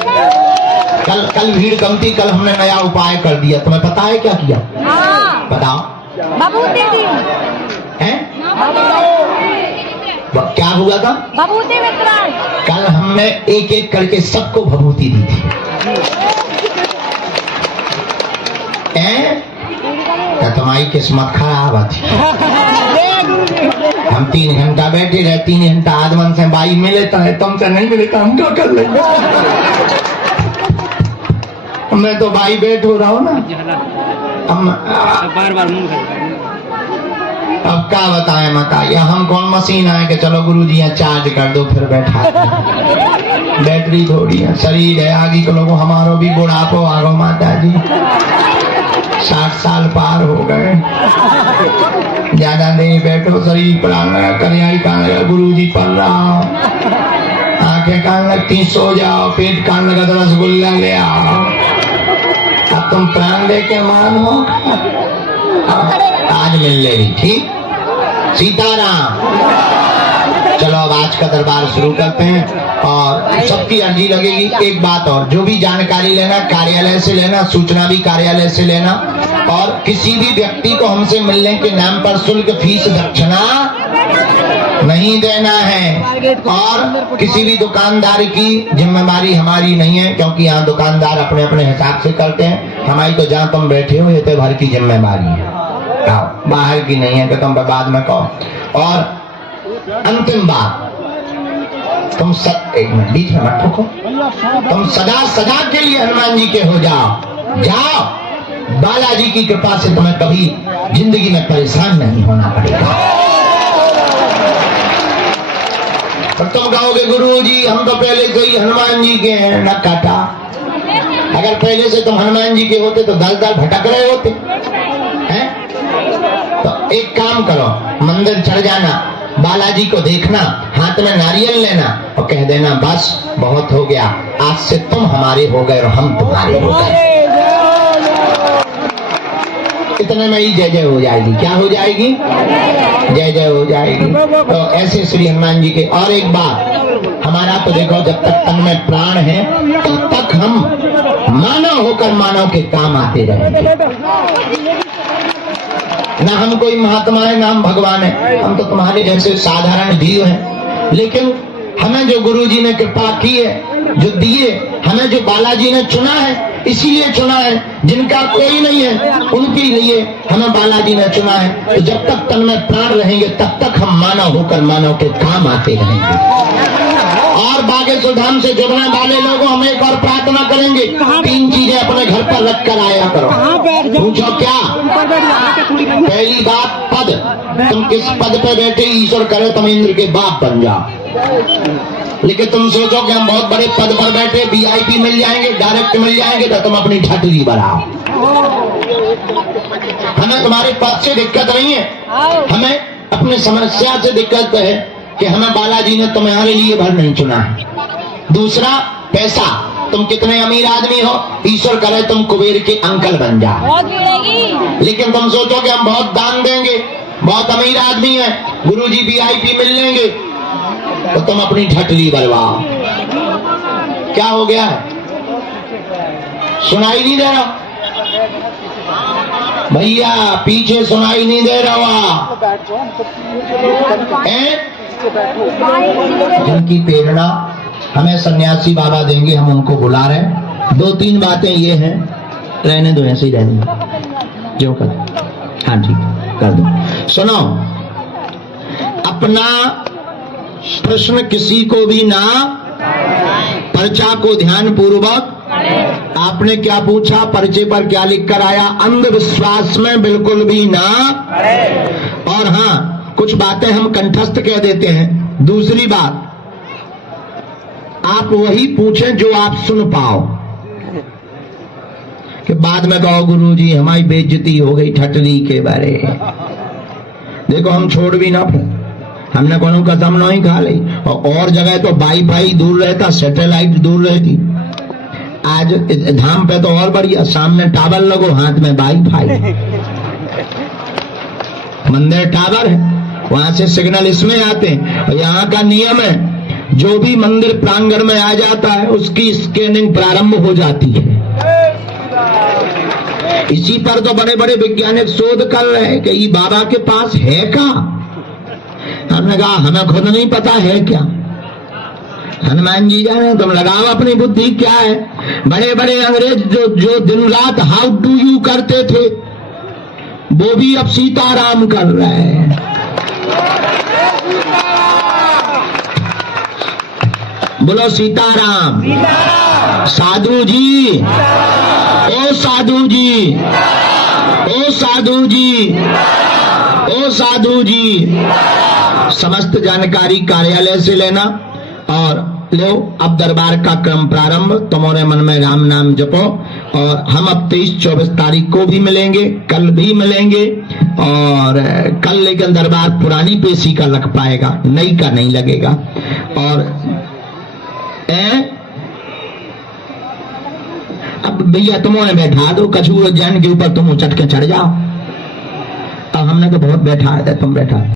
कल भीड़ कम थी, कल हमने नया उपाय कर दिया। तुम्हें पता है क्या किया? बताओ। हैं? क्या हुआ था? भभूति वितरण। कल हमने एक एक करके सबको भभूति दी थी। क्या तुम्हारी किस्मत खराब थी? हम 3 घंटा बैठे रहे, 3 घंटा आदमन से बाई मिले तो है, तुमसे नहीं मिले तो हम क्या कर लेंगे? मैं तो बाई बैठ हो रहा हूँ ना। बार बार मुंह अब क्या बताएं बताइए, हम कौन मशीन आए कि चलो गुरुजी यहाँ चार्ज कर दो फिर बैठा। बैटरी थोड़ी है, शरीर है। आगे के लोगों हमारो भी बुढ़ापो आगो माता जी, 60 साल पार हो गए। ज्यादा नहीं बैठो, शरीर प्राण लगा, कन्याई कान लगा, गुरुजी पढ़ रहा हो, आंखें कान लगती, सो जाओ, पेट कान लगा तो रसगुल्ला ले आओ। अब तुम प्राण लेके मानो, आज मिल लेगी। ठीक, सीताराम। चलो अब आज का दरबार शुरू करते हैं और सबकी अर्जी लगेगी। एक बात और, जो भी जानकारी लेना कार्यालय से लेना, सूचना भी कार्यालय से लेना, और किसी भी व्यक्ति को हमसे मिलने के नाम पर शुल्क, फीस, दक्षिणा नहीं देना है। और किसी भी दुकानदार की जिम्मेदारी हमारी नहीं है, क्योंकि यहाँ दुकानदार अपने अपने हिसाब से करते हैं। हमारी तो जहाँ तुम बैठे हो ये तो भर की जिम्मेदारी है, बाहर की नहीं है कि तुम बाद में कहो। और अंतिम बात, तुम एक मिनट बीच में मत ठोको, तुम सदा सदा के लिए हनुमान जी के हो जाओ। जाओ, बालाजी की कृपा से तुम्हें कभी जिंदगी में परेशान नहीं होना पड़ेगा। और तुम कहोगे गुरुजी हम तो पहले से ही हनुमान जी के हैं, न काटा। अगर पहले से तुम हनुमान जी के होते तो दल दल भटक रहे होते हैं। तो एक काम करो, मंदिर चढ़ जाना, बालाजी को देखना, हाथ में नारियल लेना और कह देना बस बहुत हो गया, आज से तुम हमारे हो गए और हम तुम्हारे हो गए। इतने में ही जय जय हो जाएगी। क्या हो जाएगी? जय जय हो जाएगी। तो ऐसे श्री हनुमान जी के। और एक बात, हमारा तो देखो जब तक तन में प्राण है तब तक हम मानव होकर मानव के काम आते रहेंगे। ना हम कोई महात्मा है, ना हम भगवान है, हम तो तुम्हारे जैसे साधारण जीव हैं। लेकिन हमें जो गुरुजी ने कृपा की है, जो दिए, हमें जो बालाजी ने चुना है, इसीलिए चुना है। जिनका कोई नहीं है उनके लिए हमें बालाजी ने चुना है। तो जब तक तन में प्राण रहेंगे तब तक हम मानव होकर मानव के काम आते रहेंगे। और बागेश्वर धाम से जुड़ने वाले लोगों हम एक और प्रार्थना करेंगे, 3 चीजें अपने घर पर रख कर आया करो। पूछो क्या? पहली बात पद, तुम किस पद पे बैठे ईश्वर करे तुम इंद्र के बाप बन जाओ। लेकिन तुम सोचो कि हम बहुत बड़े पद पर बैठे, VIP मिल जाएंगे, डायरेक्ट मिल जाएंगे, तो तुम अपनी ठटली बढ़ाओ। हमें तुम्हारे पद से दिक्कत नहीं है, हमें अपनी समस्या से दिक्कत है कि हमें बालाजी ने तुम्हारे लिए भर नहीं चुना है। दूसरा पैसा, तुम कितने अमीर आदमी हो, ईश्वर करे तुम कुबेर के अंकल बन जाओ। लेकिन तुम सोचो कि हम बहुत दान देंगे, बहुत अमीर आदमी है, गुरुजी VIP मिल लेंगे, तो तुम अपनी ठटली बलवाओ। क्या हो गया है? सुनाई नहीं दे रहा भैया? पीछे सुनाई नहीं दे रहा? जिनकी प्रेरणा हमें सन्यासी बाबा देंगे, हम उनको बुला रहे हैं। 2-3 बातें ये हैं, रहने दो, ऐसे ही रहने दो जो कर। हाँ ठीक कर दो। सुनो, अपना प्रश्न किसी को भी ना, पर्चा को ध्यान पूर्वक। आपने क्या पूछा, पर्चे पर क्या लिख कर आया? अंधविश्वास में बिल्कुल भी ना। और हाँ, कुछ बातें हम कंठस्थ कह देते हैं। दूसरी बात, आप वही पूछें जो आप सुन पाओ, कि बाद में कहो गुरुजी हमारी बेइज्जती हो गई ठटली के बारे। देखो हम छोड़ भी ना पाए, हमने कोनो कसम नहीं खा ली। और जगह तो वाईफाई दूर रहता, सैटेलाइट दूर रहती। आज धाम पे तो और बढ़िया, सामने टावर लगो, हाथ में वाईफाई, मंदिर टावर है, वहां से सिग्नल इसमें आते हैं। और यहाँ का नियम है जो भी मंदिर प्रांगण में आ जाता है उसकी स्कैनिंग प्रारंभ हो जाती है। इसी पर तो बड़े बड़े वैज्ञानिक शोध कर रहे हैं कि ये बाबा के पास है क्या। हमने कहा हमें खुद नहीं पता है क्या, हनुमान जी जाने, तुम लगाओ अपनी बुद्धि क्या है। बड़े बड़े अंग्रेज जो दिन रात हाउ डू यू करते थे वो भी अब सीताराम कर रहे हैं। बोलो सीताराम। साधु जी, ओ साधु जी, ओ साधु जी, ओ साधु जी, समस्त जानकारी कार्यालय से लेना और लो। अब दरबार का क्रम प्रारंभ। तुम्हारे मन में राम नाम जपो। और हम अब 23-24 तारीख को भी मिलेंगे, कल भी मिलेंगे। और कल लेकिन दरबार पुरानी पेशी का लग पाएगा, नई का नहीं लगेगा। और अब भैया तुम्हें बैठा दो, कछू जैन के ऊपर तुम चटके चढ़ जाओ। अब हमने तो बहुत बैठा है, तुम बैठा।